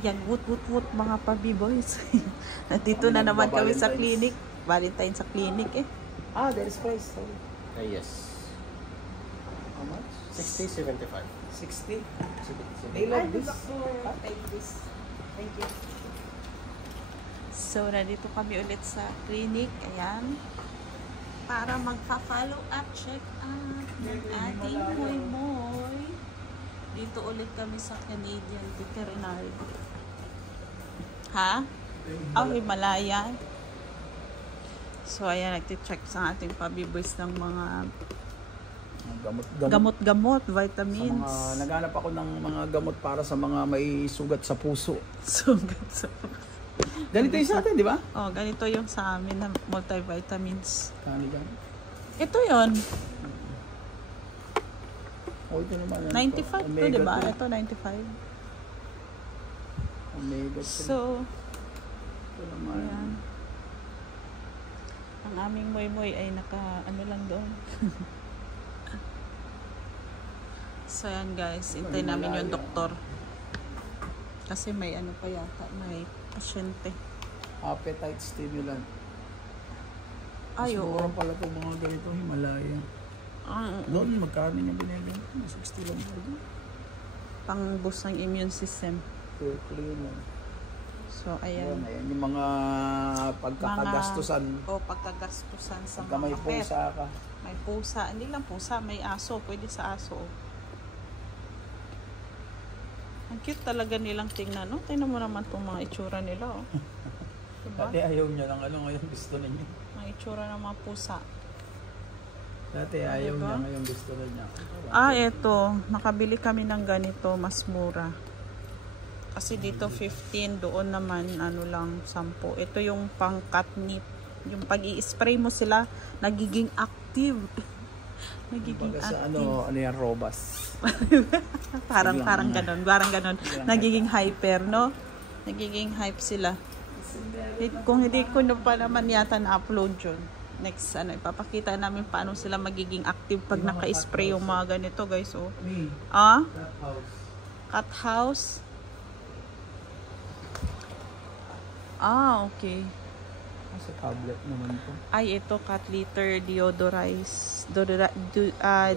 Ayan, woot mga pabi-boys. Nandito na naman kami sa clinic. Valentine sa clinic eh. Ah, there is price. Sorry. Yes. How much? 60, 75. 60? They love this. Take this. Thank you. So, nandito kami ulit sa clinic. Ayan. Para magpa-follow up, check up ng ating moy-moy. Dito ulit kami sa Canadian Veterinary. Ha? Oh, Himalayan. So, ayan, nagti-check sa ating pabiboys ng mga gamot-gamot, vitamins. Sa mga, naghanap ako ng mga gamot para sa mga may sugat sa puso. Sugat sa puso. Ganito yung sa atin, di ba? Oh, ganito yung sa amin na multivitamins. Kani dyan? Ito yon. Oh, ito naman. 95 to, di ba? Ito, 95. Omega 3. So, Ito naman. ayan. Ang aming moy-moy ay ano lang doon. So, ayan guys. Hintay namin yung doktor. Kasi may ano pa yata. May pasyente. Appetite stimulant. Ay, oo. Siguro pala itong mga ganito, Himalaya. Doon, magkano niya binibenta? 60 lang po. Pang-boost ng immune system. Clean. So, ayan. Ayan yung mga pagkakagastusan. Pagkagastusan sa Pagka may mga pet. pusa ka. May pusa. Hindi lang pusa, may aso. Pwede sa aso. Ang cute talaga nilang tingnan, no? Tingnan mo naman itong mga itsura nila, oh. Diba? Dati ayaw niya ng ano, ngayon gusto na niya. Mga itsura ng mga pusa. Dati ayaw niya, ngayon gusto na niya. Eto. Nakabili kami ng ganito, mas mura. Kasi dito 15, doon naman ano lang 10. Ito yung pang catnip. Yung pag i-spray mo sila, nagiging active. Nagiging Baga sa active. ano yan, robas. parang ganon. Nagiging hyper, no? Nagiging hype sila. Kung hindi ko pa naman yata na-upload yun. Next, ipapakita namin paano sila magiging active pag naka-spray yung mga ganito, guys. Oh. Cat house. Okay. Sa tablet naman po. Ay, ito, cat litter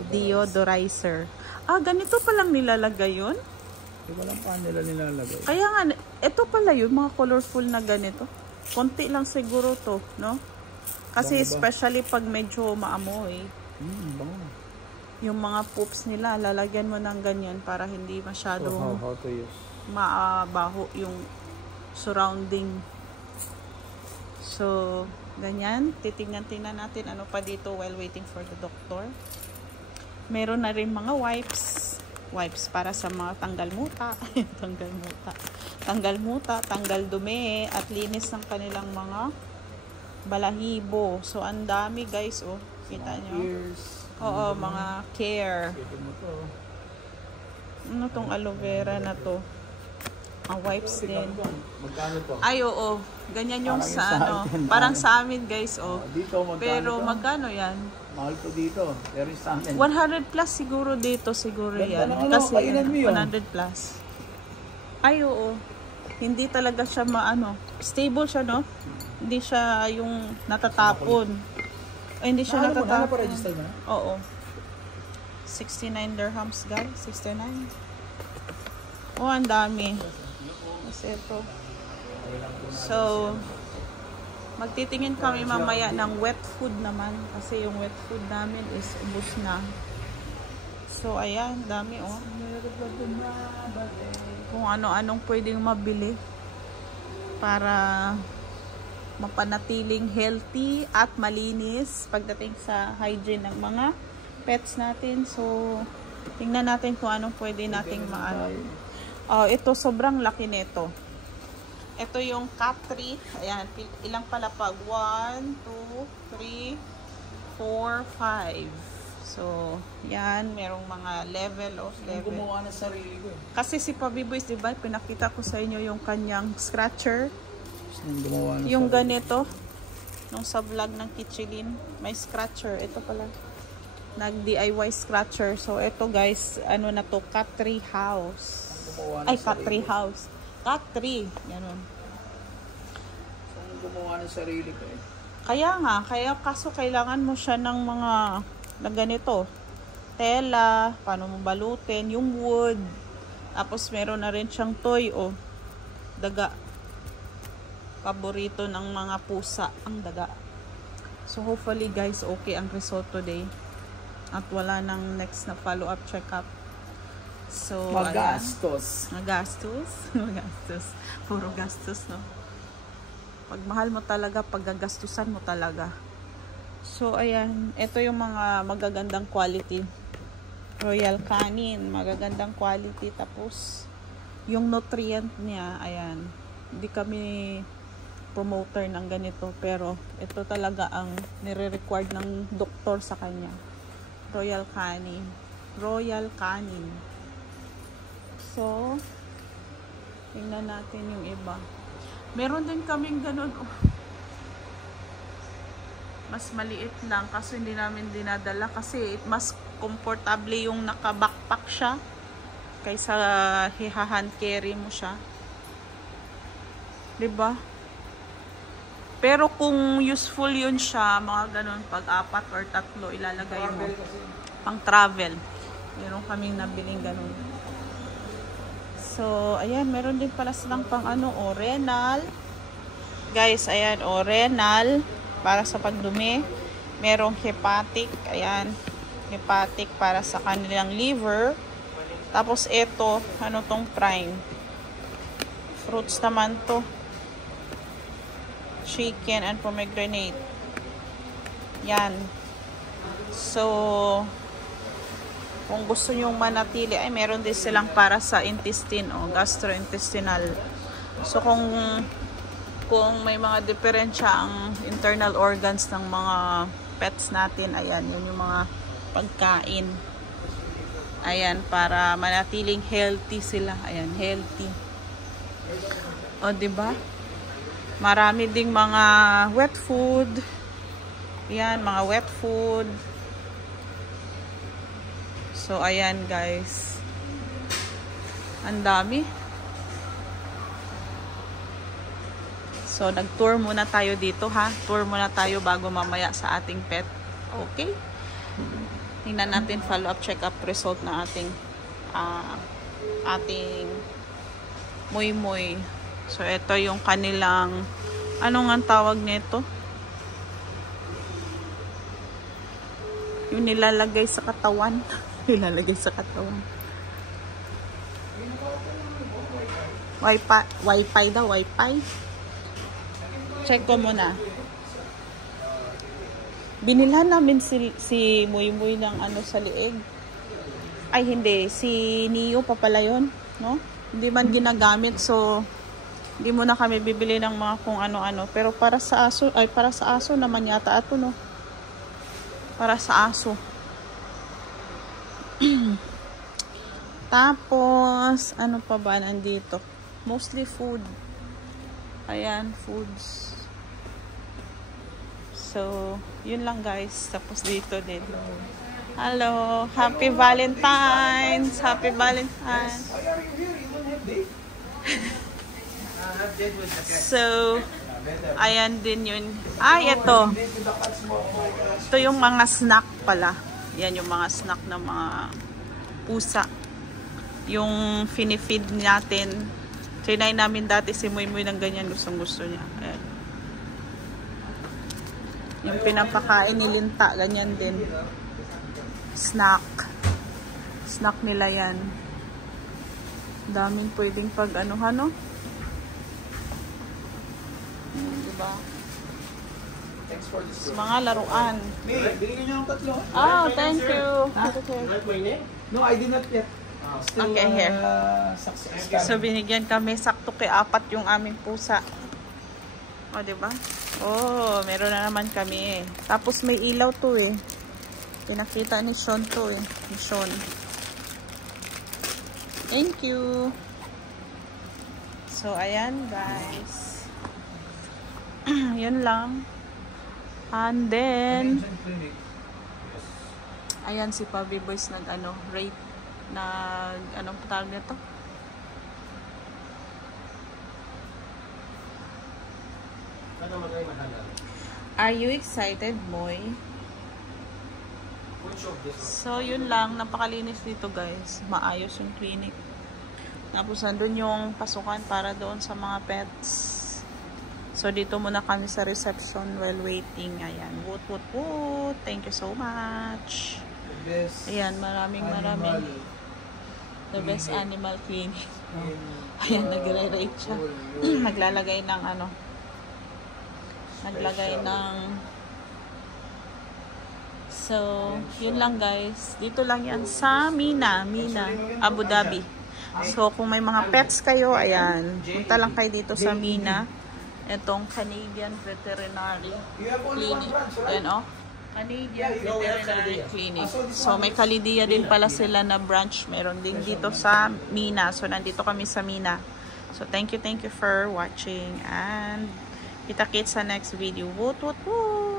deodorizer. Ganito palang nilalagay yun? Hindi ko lang paano nila nilalagay. Kaya nga, ito pala yun, mga colorful na ganito. Konti lang siguro to, no? Kasi especially pag medyo maamoy. Bango. Yung mga poops nila, lalagyan mo ng ganyan para hindi masyadong how to use? maabaho yung surrounding. So, ganyan. Titingnan natin ano pa dito while waiting for the doctor. Meron na rin mga wipes. Wipes para sa mga tanggal muta. Tanggal muta, tanggal dumi, at linis ng kanilang mga balahibo. So, ang dami guys, oh. Kita nyo? Oo, mga care. Ano tong aloe vera na to? Ang wipes din. Magkano to? Ay, oo. Ganyan yung sa ano. Parang sa amin guys, oh. Dito, magkano Pero to? magkano yan? Mahal po dito. Pero sa amin. 100 plus siguro dito, siguro yan. Kasi 100 plus. Ay, oo. Hindi talaga siya stable siya, no? Hindi siya yung natatapon. Ay, hindi siya natatapon. Ano pa register na? Oo. 69 dirhams, guys. 69. Oh, ang dami. Kasi ito. So, magtitingin kami mamaya ng wet food naman. Kasi yung wet food namin is ubos na. So, ayan. Dami, oh. Kung ano-anong pwedeng mabili para mapanatiling healthy at malinis pagdating sa hygiene ng mga pets natin. So, tingnan natin kung anong pwede nating maano. Ito, sobrang laki nito. Ito yung cat tree. Ayan, ilang palapag? 1, 2, 3, 4, 5. So, yan. Merong mga level. Gumawa ng sarili ko. Kasi si Pabiboys, diba, pinakita ko sa inyo yung kanyang scratcher. Yung ganito. Nung sa vlog ng Kitchilin, may scratcher. Ito pala. Nag-DIY scratcher. So, ito guys, ano na to? Cat tree house. Ay, cat tree house. cat tree. Ganun. So, gumawa ng sarili ko eh. Kaya nga, kaso kailangan mo siya ng mga na ganito. Tela, paano mo balutin, yung wood. Tapos meron na rin siyang toy o daga. Paborito ng mga pusa ang daga. So hopefully guys, okay ang result today. At wala nang next na follow-up check-up. So, Magastos. Magastos? Magastos. Puro gastos, no? Pag mahal mo talaga, paggagastusan mo talaga. So, ayan. Ito yung mga magagandang quality. Royal Canin. Magagandang quality. Tapos, yung nutrient niya, ayan. Hindi kami promoter ng ganito. Pero, ito talaga ang nire-required ng doktor sa kanya. Royal Canin. Royal Canin. So, tingnan natin yung iba. Meron din kaming ganun. Oh. Mas maliit lang kasi hindi namin dinadala kasi mas komportable yung naka-backpack siya kaysa hiha-hand carry mo siya. 'Di ba? Pero kung useful yun siya, mga ganun, pag 4 or 3 ilalagay mo pang travel. Meron kaming nabiling ganun. So, ayan, meron din pala silang pang Renal. Guys, ayan, Renal para sa pagdumi. Merong hepatic, ayan, hepatic para sa kanilang liver. Tapos ito, tong Prime. Fruits naman to. Chicken and pomegranate. Yan. So, kung gusto nyong manatili, ay meron din silang para sa intestine o gastrointestinal. So kung may mga diferensya ang internal organs ng mga pets natin, ayan, yun yung mga pagkain. Ayan, para manatiling healthy sila. Ayan, healthy. O, diba? Marami ding mga wet food. Ayan, mga wet food. So, ayan guys. Ang dami. So, nag-tour muna tayo dito ha. Tour muna tayo bago mamaya sa ating pet. Okay? Tingnan natin follow-up check-up result na ating muy-muy. So, ito yung kanilang ano nga tawag nito? Yung nilalagay sa katawan. Ilalagay sa katawan. Wi-Fi daw, Wi-Fi. Check ko muna. Binilhan namin si Muy Muy ng sa liig. Ay, hindi. Si Neo pa pala yun, no? Hindi man ginagamit, so hindi mo na kami bibili ng mga kung ano-ano. Pero para sa aso, para sa aso naman yata ato, no? Para sa aso. Tapos, ano pa ba nandito? Mostly food. Ayan, foods. So, yun lang guys. Tapos dito din. Hello! Happy Valentine's! Happy Valentine's! So, ayan din yun. Ay, ito. Ito yung mga snack pala. Yan yung mga snack ng mga pusa. Yung finifeed natin. Trinay namin dati si Muy Muy ng ganyan. Gustong gusto niya. Ayan. Yung pinapakain ni Linta. Ganyan din. Snack. Snack nila yan. Daming pwedeng pag ano. Diba? Thanks for this. Mga laruan. May, bigyan niyo ng 3. Oh, thank you. Okay. No, I did not yet. Still, Okay, here. success. So, binigyan kami. Sakto kay 4 yung aming pusa. O, diba? Oh, meron na naman kami eh. Tapos may ilaw to eh. Pinakita ni Sean to eh. Ni Sean. Thank you. So, ayan guys. Yun lang. And then, ayan si Pavi Boys rate anong tawag nito? Are you excited, Moy? So, yun lang. Napakalinis dito, guys. Maayos yung clinic. Tapos, nandun yung pasukan para doon sa mga pets. So, dito muna kami sa reception while waiting. Ayan. Woot, woot, woot. Thank you so much. Ayan, maraming. The best animal clinic. Ayan, nagre-rate siya. Naglalagay ng ano. Naglagay ng... So, yun lang guys. Dito lang yan sa Mina, Abu Dhabi. So, kung may mga pets kayo, ayan. Punta lang kayo dito sa Mina. Itong Canadian Veterinary Clinic. Ayan, oh. Canadian Veterinary Clinic. So, may Kalidia din pala sila na branch. Meron din dito sa Mina. So, nandito kami sa Mina. So, thank you for watching. And, kita-kits sa next video. Woot, woot, woot!